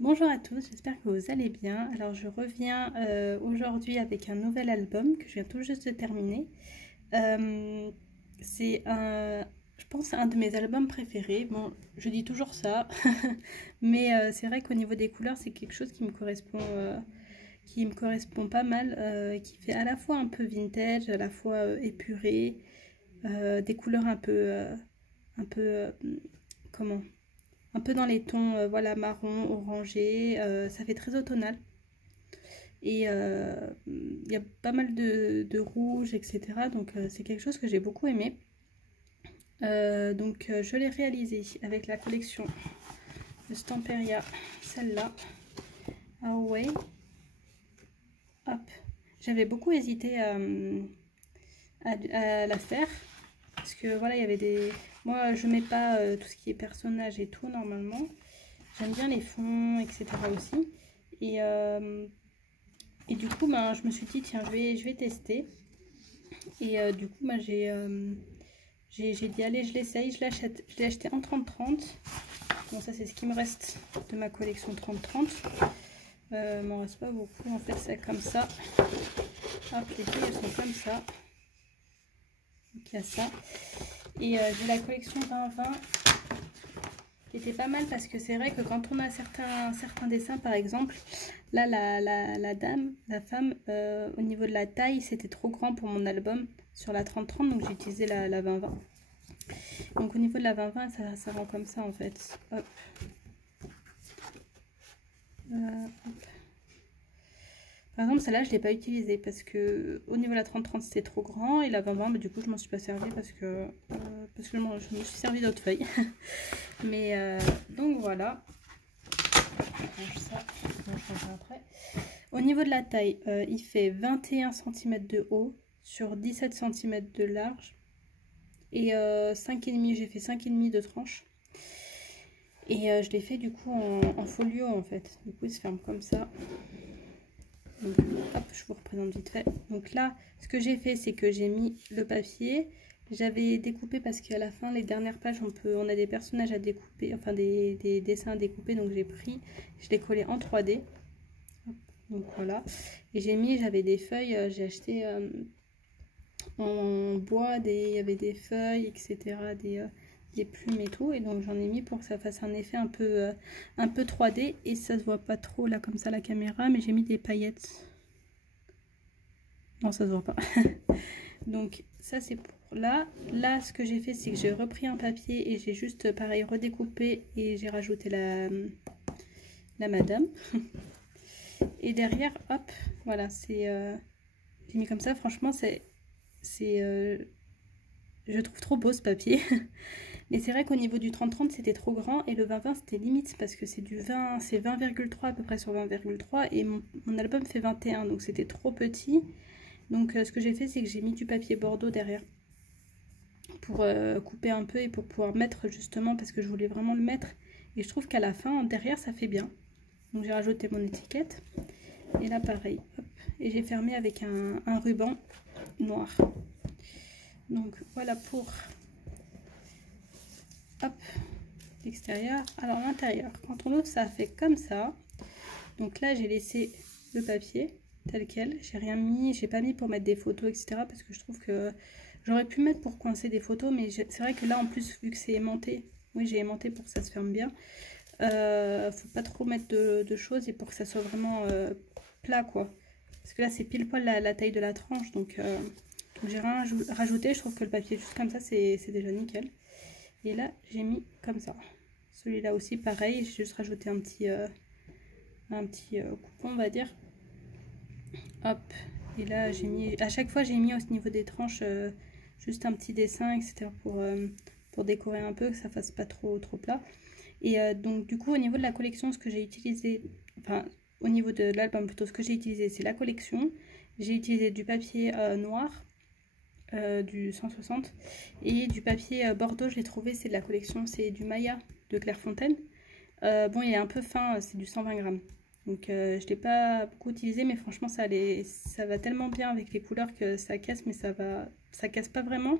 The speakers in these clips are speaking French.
Bonjour à tous, j'espère que vous allez bien. Alors je reviens aujourd'hui avec un nouvel album que je viens tout juste de terminer. Euh, je pense, un de mes albums préférés. Bon, je dis toujours ça, mais c'est vrai qu'au niveau des couleurs, c'est quelque chose qui me correspond pas mal, qui fait à la fois un peu vintage, à la fois épuré, des couleurs un peu, comment un peu dans les tons voilà, marron, orangé, ça fait très automnal. Et il y a pas mal de rouge, etc. Donc c'est quelque chose que j'ai beaucoup aimé. Je l'ai réalisé avec la collection de Stamperia, celle-là. Away. Hop. J'avais beaucoup hésité à la faire. Parce que voilà, il y avait des... Moi, je mets pas tout ce qui est personnage et tout, normalement. J'aime bien les fonds, etc. aussi. Et, euh, et du coup, ben, je me suis dit, tiens, je vais tester. Et du coup, ben, j'ai dit, allez, je l'essaye, je l'achète. Je l'ai acheté en 30-30. Bon, ça, c'est ce qui me reste de ma collection 30-30. Il m'en reste pas beaucoup. En fait, c'est comme ça. Hop, les feuilles, elles sont comme ça. Donc, il y a ça. Et j'ai la collection 20-20 qui était pas mal parce que c'est vrai que quand on a certains dessins, par exemple, là, la dame, la femme, au niveau de la taille, c'était trop grand pour mon album sur la 30-30, donc j'ai utilisé la 20-20. Donc au niveau de la 20-20, ça rend comme ça en fait. Hop. Hop. Par exemple, celle-là, je ne l'ai pas utilisée parce que au niveau de la 30-30, c'était trop grand et la 20-20, bah, du coup, je m'en suis pas servi parce que je me suis servi d'autres feuilles. Mais donc voilà. Je range ça, je range après. Au niveau de la taille, il fait 21 cm de haut sur 17 cm de large. Et 5,5, j'ai fait 5,5 de tranche. Et je l'ai fait du coup en folio en fait. Du coup, il se ferme comme ça. Donc, hop, je vous représente vite fait. Donc là, ce que j'ai fait, c'est que j'ai mis le papier. J'avais découpé parce qu'à la fin, les dernières pages, on a des personnages à découper, enfin des dessins à découper. Donc j'ai pris, je l'ai collé en 3D. Hop, donc voilà. Et j'avais des feuilles, j'ai acheté en bois, il y avait des feuilles, etc. Des plumes et tout. Et donc j'en ai mis pour que ça fasse un effet un peu 3D. Et ça se voit pas trop là comme ça la caméra, mais j'ai mis des paillettes. Non, ça se voit pas. Donc ça c'est pour là. Là ce que j'ai fait c'est que j'ai repris un papier et j'ai juste pareil redécoupé et j'ai rajouté la madame. Et derrière, hop, voilà, j'ai mis comme ça. Franchement, je trouve trop beau ce papier. Mais c'est vrai qu'au niveau du 30-30, c'était trop grand et le 20-20, c'était limite parce que c'est 20,3 à peu près sur 20,3 et mon album fait 21, donc c'était trop petit. Donc ce que j'ai fait, c'est que j'ai mis du papier bordeaux derrière pour couper un peu et pour pouvoir mettre justement parce que je voulais vraiment le mettre. Et je trouve qu'à la fin, derrière, ça fait bien. Donc j'ai rajouté mon étiquette. Et là, pareil. Hop. Et j'ai fermé avec un ruban noir. Donc voilà pour l'extérieur. Alors l'intérieur, quand on ouvre, ça fait comme ça. Donc là, j'ai laissé le papier tel quel. J'ai rien mis, j'ai pas mis pour mettre des photos, etc. Parce que je trouve que j'aurais pu mettre pour coincer des photos, mais c'est vrai que là, en plus, vu que c'est aimanté, oui, j'ai aimanté pour que ça se ferme bien. Faut pas trop mettre de choses et pour que ça soit vraiment plat, quoi. Parce que là, c'est pile poil la taille de la tranche, donc j'ai rien rajouté. Je trouve que le papier juste comme ça, c'est déjà nickel. Et là, j'ai mis comme ça. Celui-là aussi, pareil, j'ai juste rajouté un petit coupon, on va dire. Hop. Et là, j'ai mis, à chaque fois, j'ai mis au niveau des tranches juste un petit dessin, etc. pour décorer un peu, que ça fasse pas trop plat. Et donc, du coup, au niveau de la collection, ce que j'ai utilisé, enfin, au niveau de l'album plutôt, ce que j'ai utilisé, c'est la collection. J'ai utilisé du papier noir, du 160, et du papier bordeaux, je l'ai trouvé, c'est de la collection, c'est du Maya de Clairefontaine. Bon, il est un peu fin, c'est du 120 grammes. Donc je ne l'ai pas beaucoup utilisé, mais franchement ça va tellement bien avec les couleurs que ça casse, mais ça casse pas vraiment.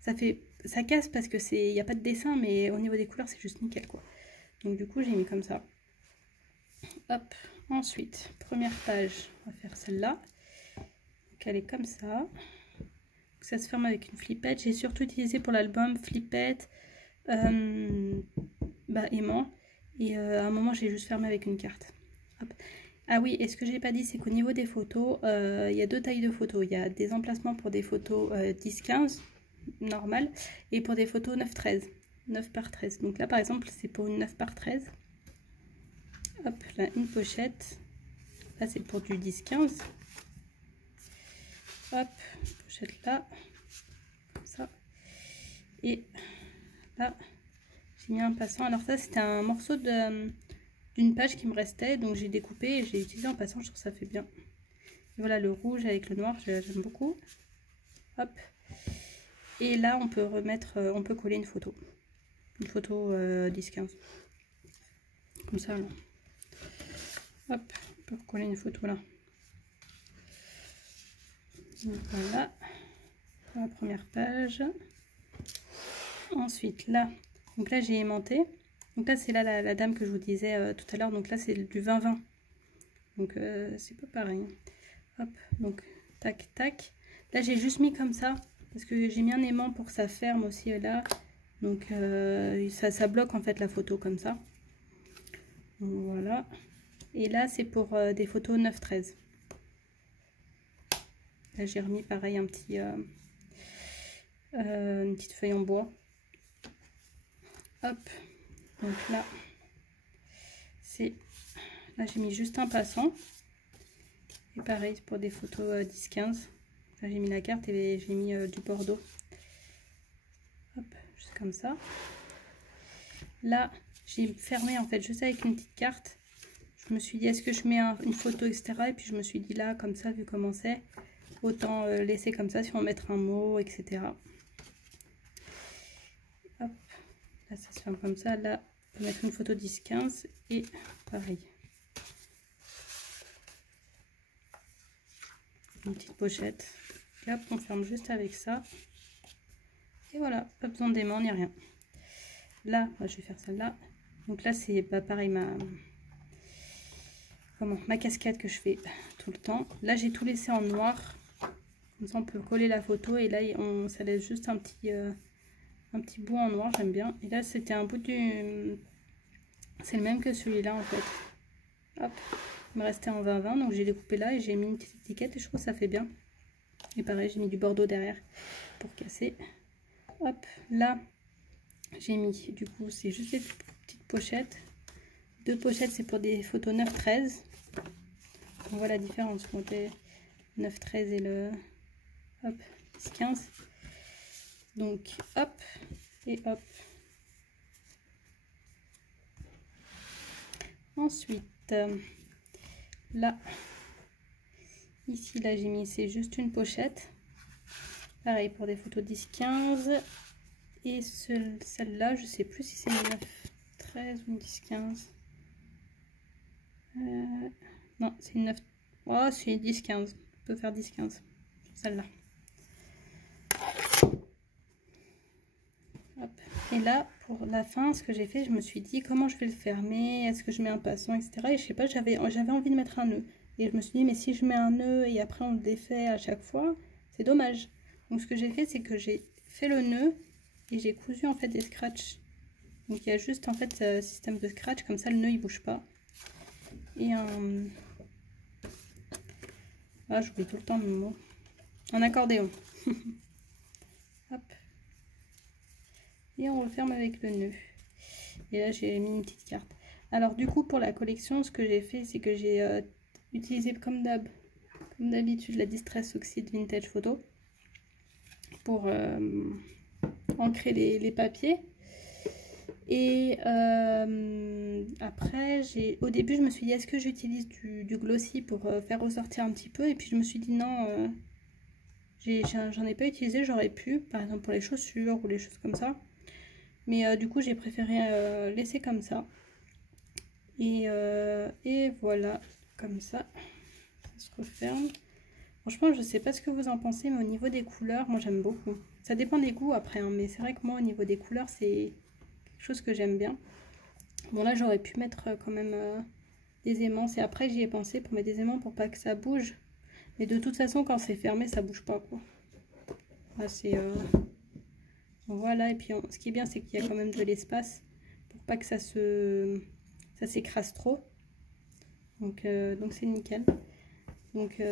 Ça casse parce que il n'y a pas de dessin, mais au niveau des couleurs c'est juste nickel quoi. Donc du coup j'ai mis comme ça. Hop, ensuite, première page, on va faire celle-là. Donc elle est comme ça. Ça se ferme avec une flippette. J'ai surtout utilisé pour l'album flippette, aimant. Et à un moment, j'ai juste fermé avec une carte. Hop. Ah oui, et ce que j'ai pas dit, c'est qu'au niveau des photos, il y a deux tailles de photos. Il y a des emplacements pour des photos 10-15, normales, et pour des photos 9-13, 9 par 13. Donc là, par exemple, c'est pour une 9 par 13. Hop, là, une pochette. Là, c'est pour du 10-15. Hop, pochette là, comme ça. Et là, j'ai mis un passant. Alors ça, c'était un morceau d'une page qui me restait, donc j'ai découpé et j'ai utilisé en passant. Je trouve que ça fait bien. Et voilà, le rouge avec le noir, j'aime beaucoup. Hop. Et là, on peut remettre, on peut coller une photo 10-15. Comme ça, là. Hop, on peut coller une photo là. Donc, voilà, pour la première page. Ensuite, là, donc là j'ai aimanté. Donc là, c'est là la dame que je vous disais tout à l'heure. Donc là, c'est du 20-20. Donc c'est pas pareil. Hop, donc tac, tac. Là, j'ai juste mis comme ça parce que j'ai mis un aimant pour que ça ferme aussi là. Donc ça bloque en fait la photo comme ça. Donc, voilà. Et là, c'est pour des photos 9-13. Là, j'ai remis pareil un petit, une petite feuille en bois. Hop. Donc là, là j'ai mis juste un passant. Et pareil pour des photos 10-15. Là, j'ai mis la carte et j'ai mis du bordeaux. Hop, juste comme ça. Là, j'ai fermé en fait juste avec une petite carte. Je me suis dit, est-ce que je mets une photo, etc. Et puis je me suis dit là, comme ça, vu comment c'est, autant laisser comme ça si on mettre un mot, etc. Hop, là ça se ferme comme ça. Là, on peut mettre une photo 10-15 et pareil. Une petite pochette. Et hop, on ferme juste avec ça. Et voilà, pas besoin d'aimant ni rien. Là, je vais faire celle-là. Donc là, c'est pareil, ma casquette que je fais tout le temps. Là, j'ai tout laissé en noir. Comme ça, on peut coller la photo. Et là, ça laisse juste un petit bout en noir. J'aime bien. Et là, c'était un bout du... C'est le même que celui-là, en fait. Hop. Il me restait en 20-20. Donc, j'ai découpé là et j'ai mis une petite étiquette. Et je trouve que ça fait bien. Et pareil, j'ai mis du bordeaux derrière pour casser. Hop. Là, j'ai mis... Du coup, c'est juste des petites pochettes. Deux pochettes, c'est pour des photos 9-13. On voit la différence entre 9-13 et le... Hop, 10-15. Donc, hop, et hop. Ensuite, là, ici, là, j'ai mis, c'est juste une pochette. Pareil pour des photos 10-15. Et celle-là, je sais plus si c'est une 9-13 ou une 10-15. Non, c'est une 9... Oh, c'est une 10-15. On peut faire 10-15. Celle-là. Et là, pour la fin, ce que j'ai fait, je me suis dit comment je vais le fermer, est-ce que je mets un passant, etc. Et je sais pas, j'avais envie de mettre un nœud. Et je me suis dit, mais si je mets un nœud et après on le défait à chaque fois, c'est dommage. Donc ce que j'ai fait, c'est que j'ai fait le nœud et j'ai cousu en fait des scratchs. Donc il y a juste en fait un système de scratch, comme ça le nœud il bouge pas. Et ah, j'oublie tout le temps le mot. Un accordéon. Hop. Et on referme avec le nœud. Et là, j'ai mis une petite carte. Alors, du coup, pour la collection, ce que j'ai fait, c'est que j'ai utilisé comme d'habitude la Distress Oxide Vintage Photo pour ancrer les papiers. Et après, au début, je me suis dit, est-ce que j'utilise du glossy pour faire ressortir un petit peu? Et puis, je me suis dit, non, j'en ai pas utilisé, j'aurais pu, par exemple pour les chaussures ou les choses comme ça. Mais du coup, j'ai préféré laisser comme ça. Et voilà, comme ça se referme. Franchement, je sais pas ce que vous en pensez, mais au niveau des couleurs, moi j'aime beaucoup. Ça dépend des goûts après, hein, mais c'est vrai que moi, au niveau des couleurs, c'est quelque chose que j'aime bien. Bon, là, j'aurais pu mettre quand même des aimances. Et après, j'y ai pensé pour mettre des aimants pour pas que ça bouge. Mais de toute façon, quand c'est fermé, ça bouge pas, quoi. Là, c'est... Voilà, et puis ce qui est bien, c'est qu'il y a quand même de l'espace pour pas que ça s'écrase trop. Donc c'est nickel. Donc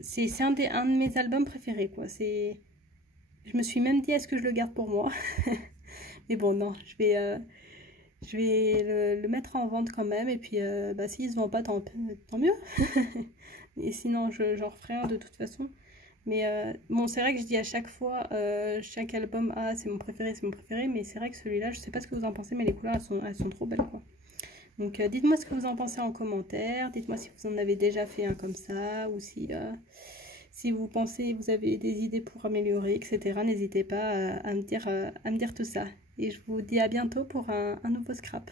c'est un de mes albums préférés, quoi. Je me suis même dit, est-ce que je le garde pour moi? Mais bon, non, je vais le mettre en vente quand même. Et puis, bah, s'il se vend pas, tant mieux. Et sinon, j'en referai un de toute façon. Mais bon, c'est vrai que je dis à chaque fois, chaque album, ah, c'est mon préféré, c'est mon préféré. Mais c'est vrai que celui-là, je sais pas ce que vous en pensez, mais les couleurs, elles sont trop belles, quoi. Donc, dites-moi ce que vous en pensez en commentaire. Dites-moi si vous en avez déjà fait un comme ça, ou si vous pensez, vous avez des idées pour améliorer, etc. N'hésitez pas à me dire tout ça. Et je vous dis à bientôt pour un nouveau scrap.